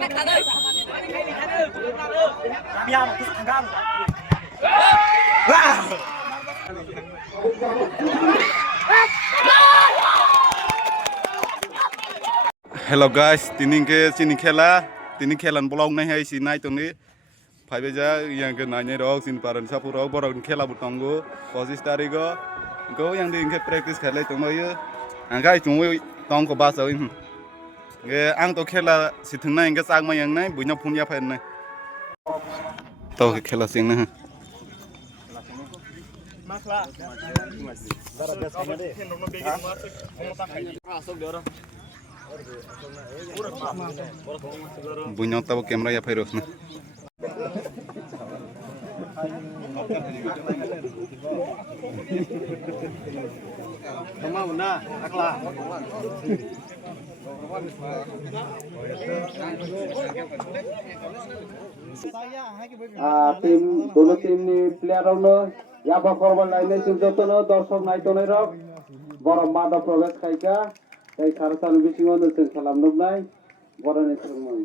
Hello guys, tini khelan bolong nai hai si nai toni phaibe ja yang ke nai rok sin paran sapu rok borok khela butongo 25 tarigo go yang ding ke practice khalai tongoi angkai tongoi tong ko ba so ge ang to khela si thungnai ang ke chak ma yang nai buina phun ya phain nai to ke khela sing na bunyok tabo camera ya phairok na tim dulu tim ni player owner ya bakorban lainnya sinjotono dorshok naitone rok borok mada probesh khaika ei sarsan bisingo nusung khalamnoknai boroni thungmung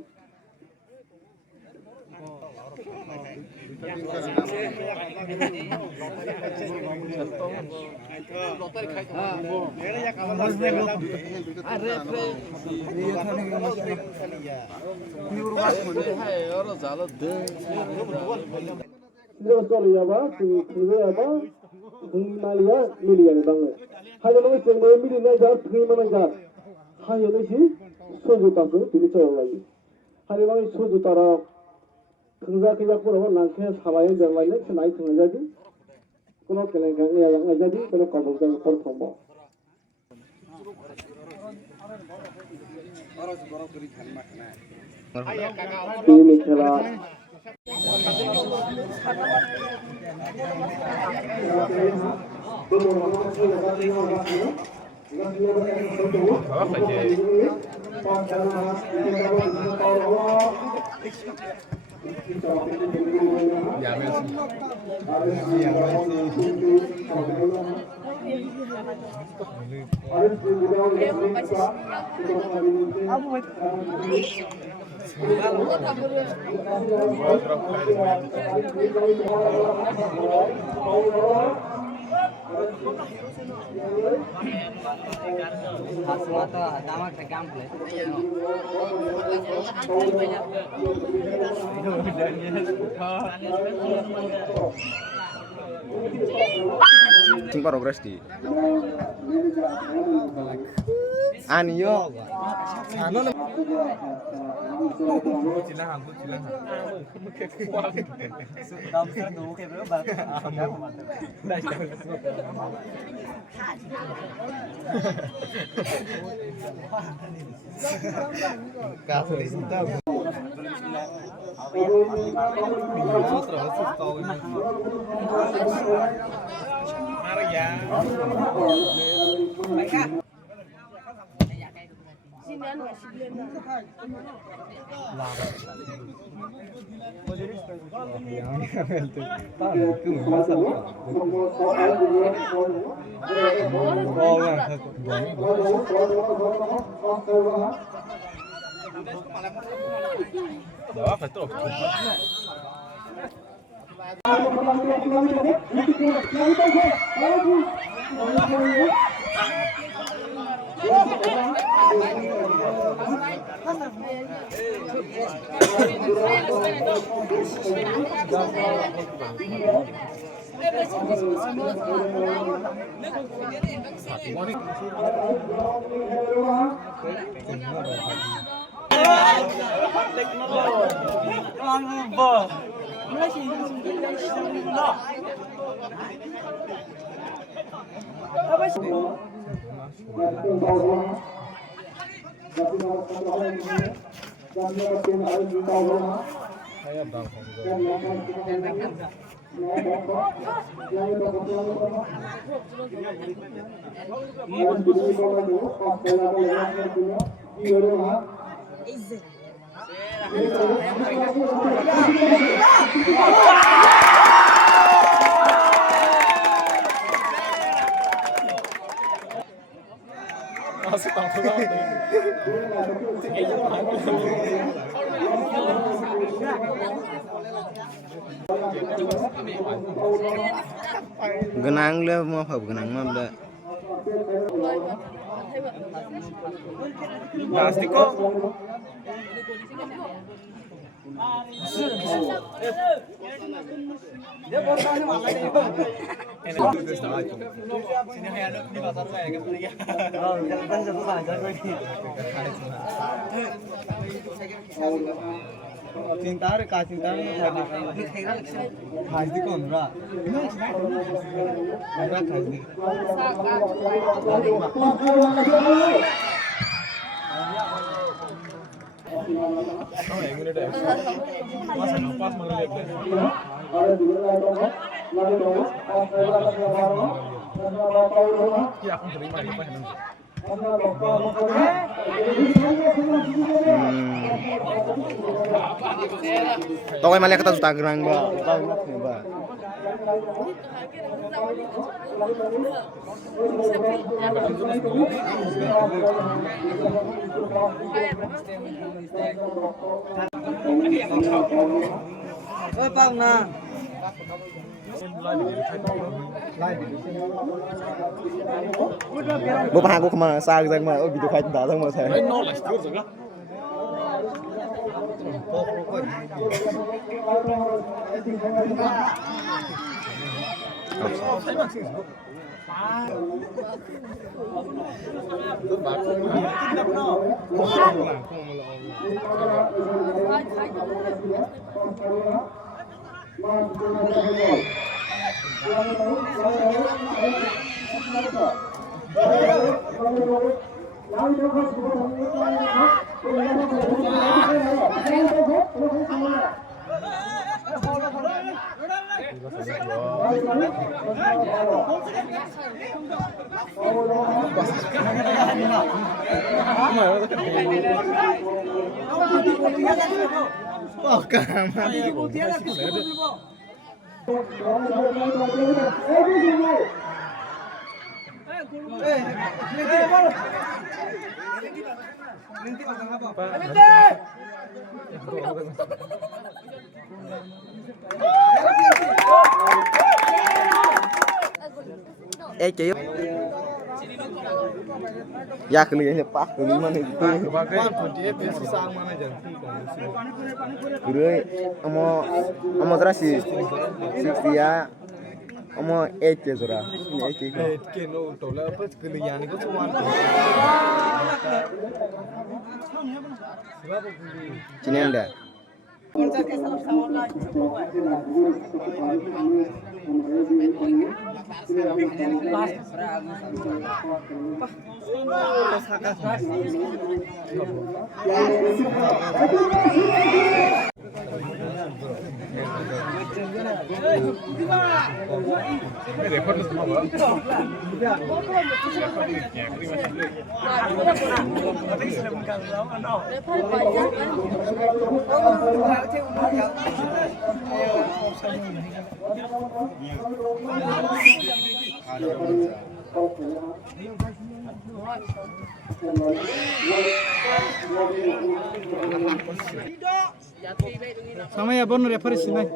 Kengza kejak pura nangkhe sabai janglai senai jadi kono kelengkang yang jadi kono kabul jang performa ini khela progress di Anio Genang le mau apa genang mah le. Plastiko. Cinta ka cinta khasdi kon ra ra khasdi Tokoy malah kata suta gerang ba. Ba. oi pang na Bố bà cô kemana sang sang mà video khai đã sang mà thế. Chị ya kali pak kali mana itu Gurui amo terasi ya amo zora ini ke no tola pas keliyani ko suwan Cini anda sama ya bon referensi nai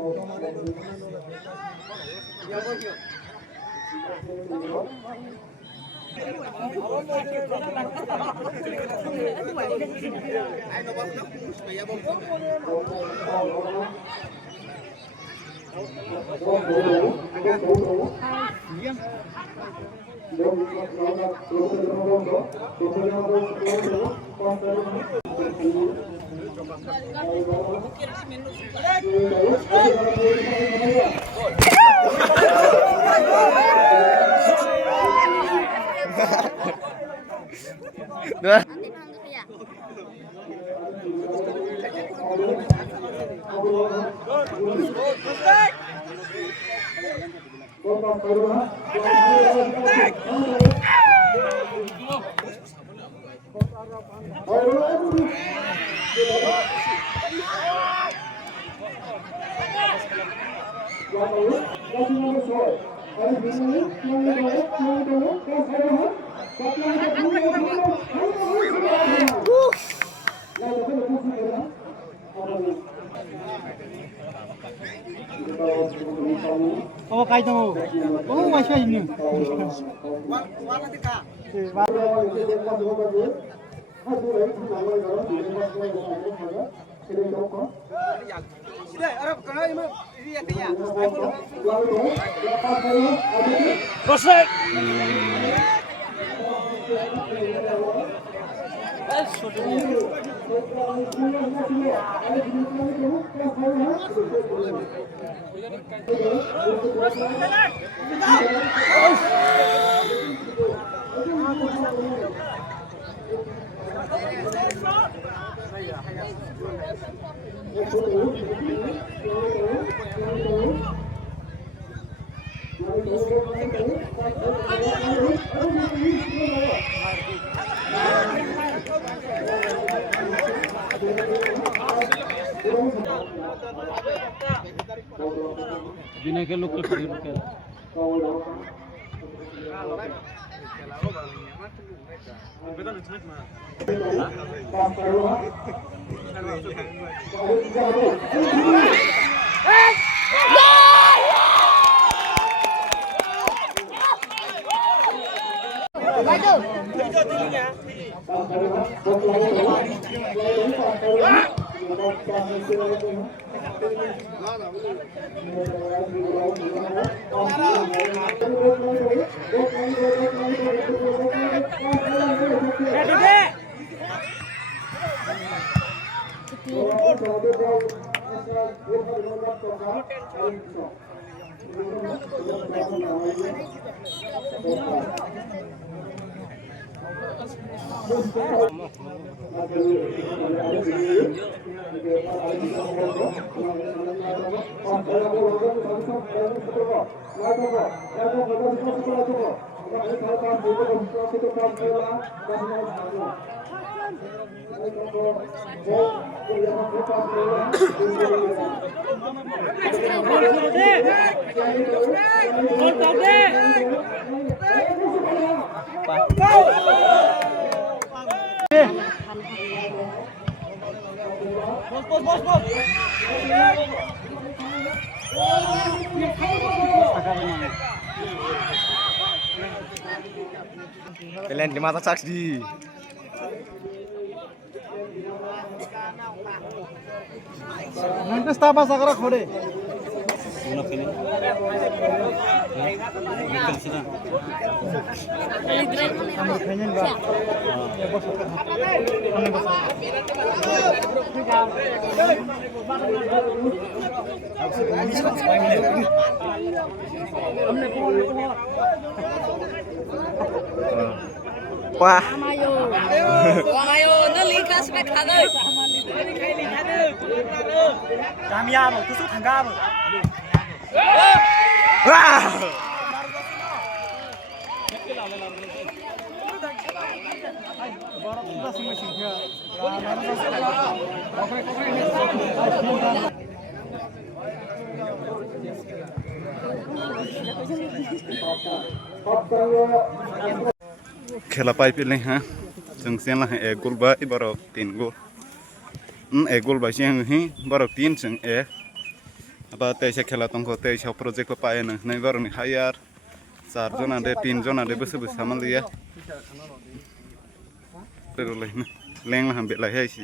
Dua. Oh, kai dong. Oh, masih ini. Proses. Bineka look ke Kalian di mata saksi. Nanti stapa sakara khode. Wah. Ayo, nó lý khá sẽ khá đây. Kami ya, tu su thangga. Wah. खेला पाई पे नहीं हाँ जंगसियन ला एक गोल by बारो 3 गोल एक गोल by Singh ही बारो 3 संग अब तेईस खेला तुमको 23 प्रोजेक्ट पाए नहीं बारो नहीं हायर 4 जना दे 3 जना दे बस बस सामान लिया तेरे लेंग ला हम बेला है सी